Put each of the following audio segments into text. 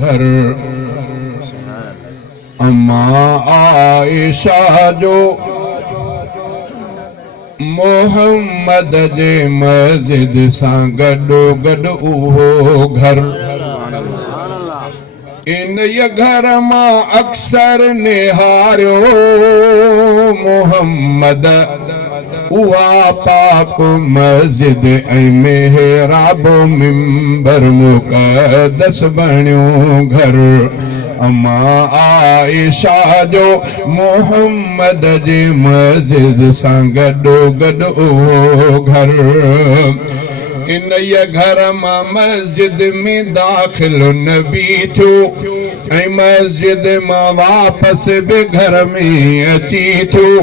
घर अम्मा आयशा जो मोहम्मद जे मस्जिद सां गॾो गॾु उहो घर इन घर मां अक्सर निहारियो मोहम्मद उहा पाक मस्जिद ऐं मेहराब मिंबर मुक़द्दस बणियो घर अम्मा आयशा जो मोहम्मद जे मस्जिद सां गॾो गॾु उहो घर इन घर मां मस्जिद में दाख़िल नबी थियो ऐं मस्जिद मां वापसि बि घर में अची थियो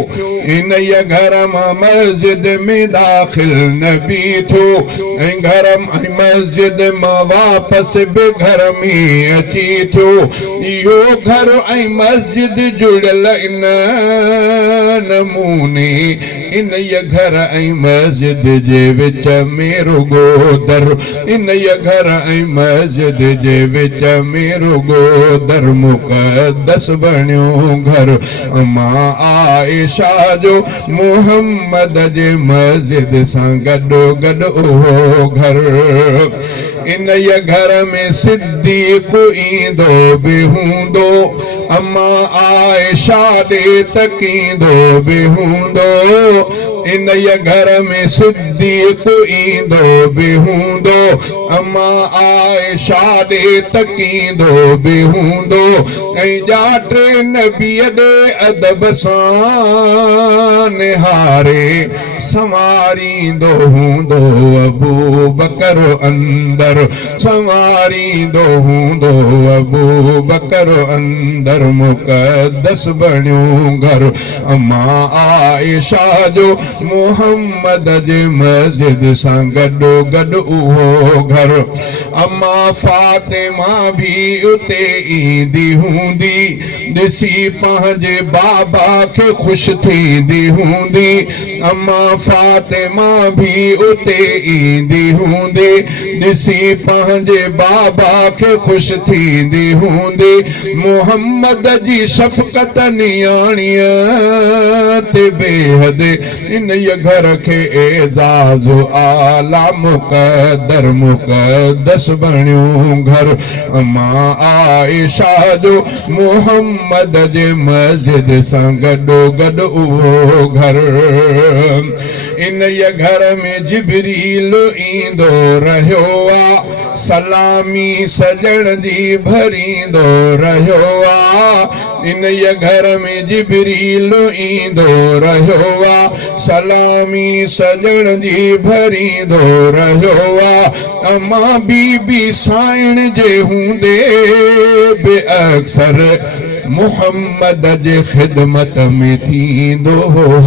इन घर मां मस्जिद में दाख़िल नबी थियो ऐं मस्जिद मां वापसि बि घर में अची थियो इहो घर ऐं मस्जिद जुड़ियल इन नमूने इन घर ऐं मस्जिद जे विच में रुगो दर इन घर ऐं मस्जिद जे विच में रुगो दर मुक़द्दस बणियो घर अम्मा आयशा जो मोहम्मद जे मस्जिद सां गॾो गॾु उहो घर इन घर में सिद्दीक़ ईंदो बि हूंदो अम्मा आयशा ॾे तकींदो बि हूंदो इन घर में सिद्दीक़ ईंदो बि हूंदो अम्मा आयशा ॾे तकींदो बि हूंदो ऐं ॼाट नबीअ ॾे अदब सां निहारे संवारींदो हूंदो अबू बकर अंदर संवारींदो हूंदो अबू बकर अंदर मुक़द्दस बणियो घर अम्मा आयशा जो मोहम्मद जे मस्जिद सां गॾो गॾु उहो घर अम्मा फातिमा भी उते ईंदी हूंदी ॾिसी पंहिंजे बाबा खे ख़ुशि थींदी हूंदी अम्मा फातिमा भी उते ईंदी हूंदी ॾिसी पंहिंजे बाबा खे ख़ुशि थींदी हूंदी मोहम्मद जी शफ़क़त नियाणीअ ते बेहद इन घर खे एज़ाज़ आला मुक़द्दर मुक़द्दस बणियो घर अम्मा आयशा जो मोहम्मद जे मस्जिद सां गॾो गॾु उहो घर इन घर में जिब्रील ईंदो रहियो आहे सलामी सजण जी भरींदो रहियो आहे इन घर में जिब्रील ईंदो रहियो आहे सलामी सजण जी भरींदो रहियो आहे अम्मा बीबी साइण जे हूंदे बि अक्सर मोहम्मद जे ख़िदमत में थींदो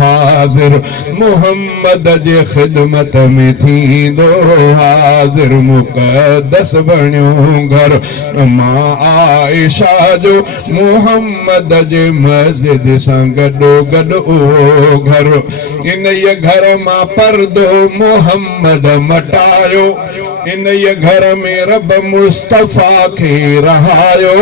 हाज़िर मोहम्मद जे ख़िदमत में थींदो हाज़िर मुक़द्दस बणियो घर अम्मा आयशा जो मोहम्मद जे मस्जिद सां गॾो गॾु उहो घर इन घर मां पर्दो मोहम्मद मटायो इन घर में रब मुस्तफ़ा खे रहायो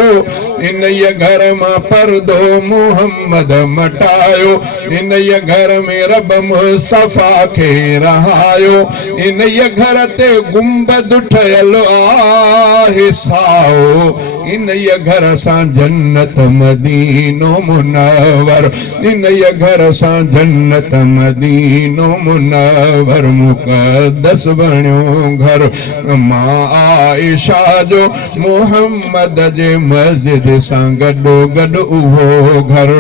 इन घर मां पर्दो मोहम्मद मटायो इन घर में रब मुस्तफ़ा खे रहायो इन घर ते गुंबद ठहियल आहे साओ इन घर सां जन्नत मदीनो मुनव्वर इन घर सां जन्नत मदीनो मुनव्वर मुक़द्दस बणियो घर अम्मा आयशा जो मोहम्मद जे मस्जिद सां गॾो गॾु उहो घर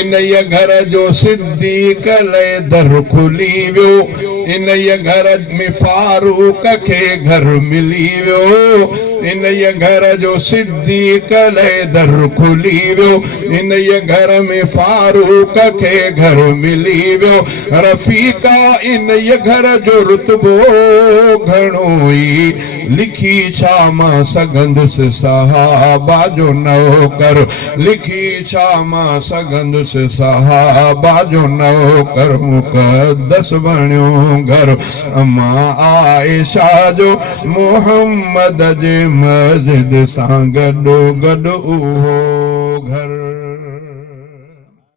इन घर जो सिद्दीक़ लाइ दर खुली वियो इन घर में फारूक खे घर मिली वियो इन घर जो सिद्दीक़ लाइ दर खुली वियो इन घर में फारूक खे घर मिली वियो रफ़ीका इन घर जो रुतबो घणो ई लिखी छा मां सघंदुसि सहाबा जो नौकर लिखी छा मां सघंदुसि सहाबा जो नौकर मुक़दस बणियो घर अम्मा आयशा जो मोहम्मद जे मस्जिद सां गॾो गॾु उहो घर